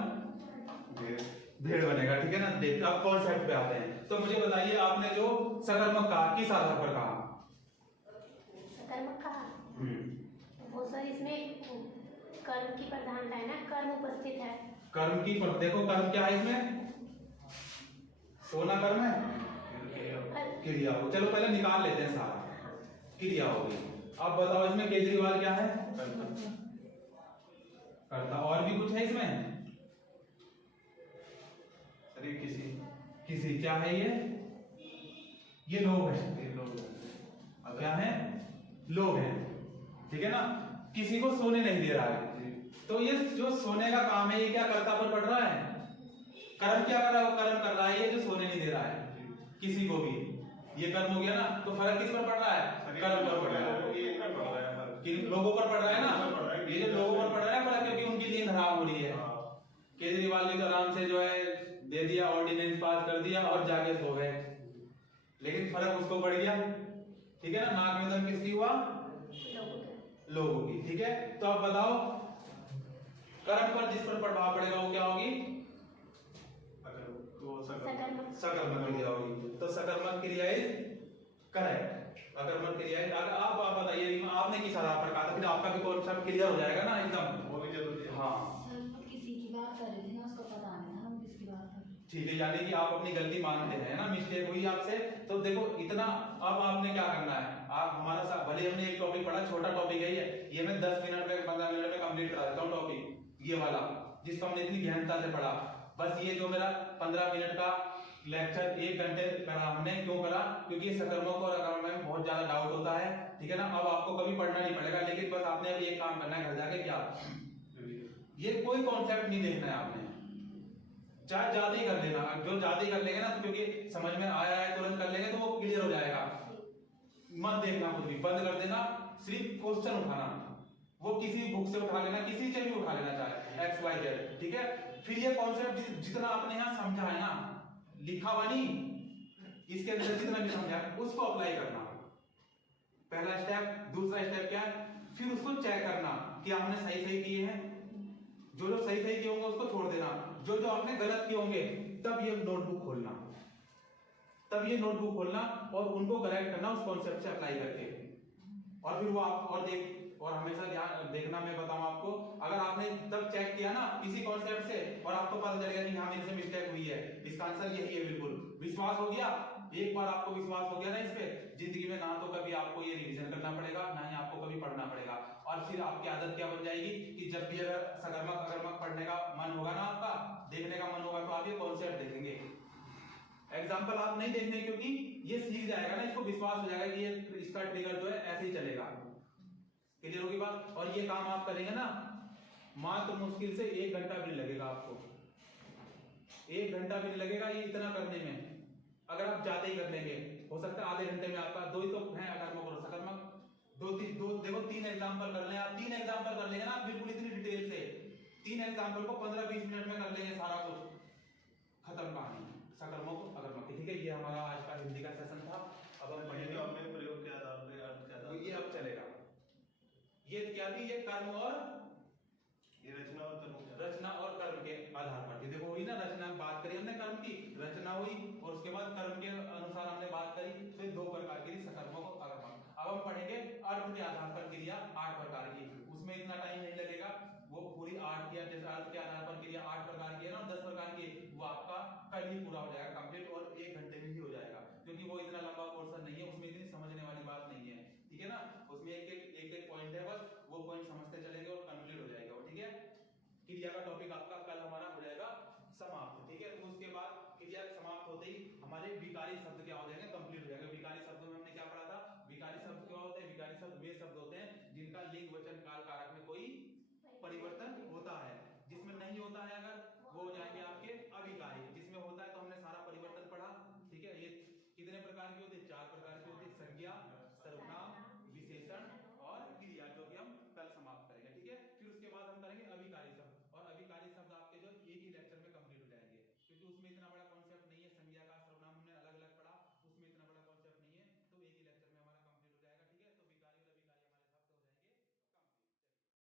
भेड़ बनेगा। ठीक है ना, देखते अब कॉन्सेप्ट पे आते हैं। तो मुझे बताइए, आपने जो सकर्मक कहा किस आधार पर कहा, सकर्मक कहा, वो सर इसमें कर्म की प्रधानता है ना, कर्म उपस्थित है। कर्म की पर देखो, कर्म क्या है इसमें, सोना कर्म है, क्रिया हो। चलो पहले निकाल लेते हैं सारा, क्रिया हो गई। अब बताओ इसमें केजरीवाल क्या है, करता। और भी कुछ है इसमें, अरे किसी क्या है ये लोग हैं, क्या है, लोग हैं। ठीक है ना, किसी को सोने नहीं दे रहा है, तो ये जो सोने का काम है ये क्या कर्ता पर पड़ रहा है, कर्म क्या कर रहा है, कर्म कर रहा है ये जो सोने नहीं दे रहा है किसी को भी, ये कर्म हो गया ना। तो फर्क किस पर पड़ रहा है, कर्म पर पड़ रहा है, किन लोगों पर पड़ रहा है ना, ये जो लोगों पर पड़ रहा है फर्क, क्योंकि उनकी नींद हराम हो रही है। केजरीवाल ने तो आराम से जो है दे दिया, ऑर्डिनेंस पास कर दिया और जाके सो गए, लेकिन फर्क उसको पड़ गया। ठीक है ना, नाक में दम किसकी हुआ, लोगों की। ठीक है, तो अब बताओ कर्म पर जिस पर प्रभाव पड़ेगा वो क्या होगी? अगर वो सकर्मक। सकर्मक क्रिया होगी। तो सकर्मक क्रिया इज करेक्ट। अकर्मक क्रिया इज, अगर आप बताइए आपने किस आधार पर कहा था, फिर आपका भी कॉन्सेप्ट क्लियर हो जाएगा ना एकदम। वो भी जरूरी है। हाँ सर वो किसी की बात कर रही थी ना, उसको पता नहीं था हम किसकी बात कर रहे हैं। ठीक है, यानी कि आप अपनी गलती मानते हैं ना, मिस्टेक हुई आपसे। तो देखो इतना, अब आपने क्या करना है, आप हमारा भले हमने एक टॉपिक पढ़ा, छोटा टॉपिक है ये मैं 10 मिनट में 15 मिनट में कंप्लीट करा देता हूँ टॉपिक ये वाला, जिसको हमने इतनी गहनता से पढ़ा। बस ये जो मेरा 15 मिनट का लेक्चर 1 घंटे करा हमने, क्यों करा? क्योंकि सकर्मक और अकर्मक में बहुत ज्यादा डाउट होता है, ठीक है ना। अब आपको कभी पढ़ना नहीं पड़ेगा, लेकिन बस आपने अभी एक काम करना है, घर जाके क्या, ये कोई कॉन्सेप्ट नहीं देखना है आपने, चाहे ज्यादा ही कर लेना, जो ज्यादा ही कर लेंगे ना, तो क्योंकि समझ में आया है तुरंत कर लेंगे तो वो क्लियर हो जाएगा। मत देखना कुछ भी, बंद कर देना, सिर्फ क्वेश्चन उठाना, वो किसी भी बुक से उठा लेना, किसी से भी उठा लेना, चाहे एक्स वाई जेड, ठीक है। फिर ये कॉन्सेप्ट जितना आपने यहाँ समझा है ना, लिखा हुआ नहीं, इसके अंदर जितना भी समझा है उसको अप्लाई करना, पहला स्टेप। दूसरा स्टेप क्या है, फिर उसको चेक करना कि आपने सही सही किए हैं, जो जो सही सही किए होंगे उसको छोड़ देना, जो जो आपने गलत किए होंगे तब ये नोटबुक खोलना, तब ये नोटबुक खोलना और उनको करेक्ट करना उस कॉन्सेप्ट से अप्लाई करके। और फिर वो आप और हमेशा ध्यान देखना, मैं बताऊं आपको, अगर आपने तब चेक किया ना किसी कॉन्सेप्ट से और आपको पता चलेगा कि हाँ मेरे से मिस्टेक हुई है, इसका आंसर यही है, बिल्कुल विश्वास हो गया, एक बार आपको विश्वास हो गया ना इस पे, जिंदगी में ना तो कभी आपको ये रिवीजन करना पड़ेगा, ना ही आपको कभी पढ़ना पड़ेगा। और फिर आपकी आदत क्या बन जाएगी कि जब भी अगर सकर्मक अकर्मक पढ़ने का मन होगा ना, आपका देखने का मन होगा, तो आप ये कॉन्सेप्ट देखेंगे। एग्जाम्पल आप नहीं देखने, क्योंकि ये सीख जाएगा ना, इसको विश्वास हो जाएगा कि ये इसका ट्रिगर जो है ऐसे ही चलेगा। क्लियर होगी बात? और ये काम आप करेंगे ना, मात्र मुश्किल से 1 घंटा भी नहीं लगेगा आपको, 1 घंटा भी नहीं लगेगा ये इतना करने में। अगर आप ज्यादा ही कर लेंगे, हो सकता है आधे घंटे में आपका, दो ही तो है अकर्मक और सकर्मक, देखो 3 एग्जाम्पल कर लें आप, 3 एग्जाम्पल कर लेंगे ना बिल्कुल इतनी डिटेल से, 3 एग्जाम्पल को 15-20 मिनट में कर लेंगे, सारा कुछ खत्म कहानी, सकर्मक अकर्मक। ठीक है, ये हमारा आज का हिंदी का सेशन था। अब हम ये जो आपने प्रयोग किया था, आपने अर्थ किया था, ये अब चलेगा। ये क्या थी, ये कर्म और ये रचना और कर्म क्या? रचना और कर्म के आधार पर थी। देखो हुई ना, रचना बात करी हमने, कर्म की रचना हुई, और उसके बाद कर्म के अनुसार हमने बात करी, तो ये 2 प्रकार की थी, सकर्मक और अकर्मक। अब हम पढ़ेंगे अर्थ के आधार पर क्रिया 8 प्रकार की, उसमें इतना टाइम नहीं लगेगा, वो पूरी 8 किया, जैसे अर्थ के आधार पर क्रिया 8 प्रकार की है ना, 10 प्रकार की, वो आपका कल ही पूरा हो जाएगा कंप्लीट, और 1 घंटे में ही हो जाएगा, क्योंकि वो इतना लंबा पोर्शन नहीं है, उसमें इतनी समझने वाली बात नहीं है, ठीक है ना। उसमें एक एक पॉइंट है, बस वो पॉइंट समझते चलेंगे और कंप्लीट हो जाएगा, ठीक है। क्रिया का टॉपिक आपका